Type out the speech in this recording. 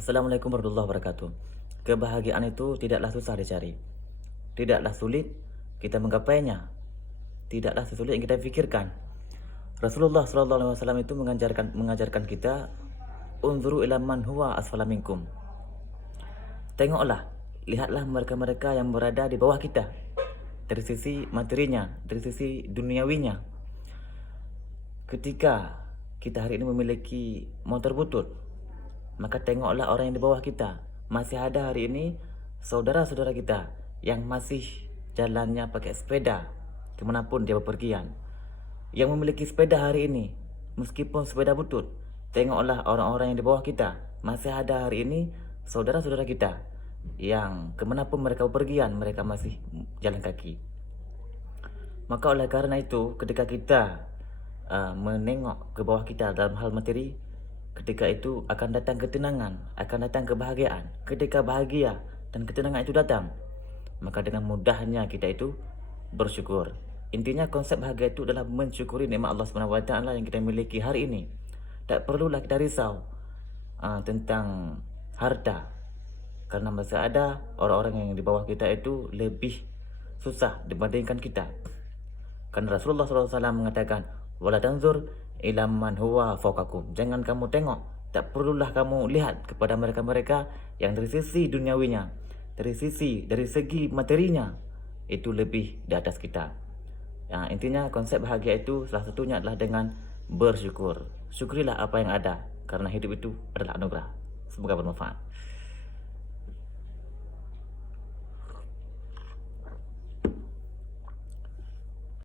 Assalamualaikum warahmatullahi wabarakatuh. Kebahagiaan itu tidaklah susah dicari. Tidaklah sulit kita menggapainya. Tidaklah sesulit yang kita pikirkan. Rasulullah SAW itu mengajarkan kita, unzuru ila man huwa asfala minkum. Tengoklah, lihatlah mereka-mereka yang berada di bawah kita. Dari sisi materinya, dari sisi duniawinya. Ketika kita hari ini memiliki motor butut, maka tengoklah orang yang di bawah kita. Masih ada hari ini saudara-saudara kita yang masih jalannya pakai sepeda kemanapun dia bepergian. Yang memiliki sepeda hari ini, meskipun sepeda butut, tengoklah orang-orang yang di bawah kita. Masih ada hari ini saudara-saudara kita yang kemanapun mereka bepergian, mereka masih jalan kaki. Maka oleh karena itu, ketika kita menengok ke bawah kita dalam hal materi, ketika itu akan datang ketenangan, akan datang kebahagiaan. Ketika bahagia dan ketenangan itu datang, maka dengan mudahnya kita itu bersyukur. Intinya konsep bahagia itu adalah mensyukuri nikmat Allah SWT yang kita miliki hari ini. Tak perlulah kita risau tentang harta, karena masih ada orang-orang yang di bawah kita itu lebih susah dibandingkan kita. Karena Rasulullah SAW mengatakan, wala tanzur ila man huwa fawqakum. Jangan kamu tengok, tak perlulah kamu lihat kepada mereka-mereka yang dari sisi duniawinya, dari segi materinya itu lebih di atas kita. Intinya konsep bahagia itu salah satunya adalah dengan bersyukur. Syukurilah apa yang ada, karena hidup itu adalah anugerah. Semoga bermanfaat.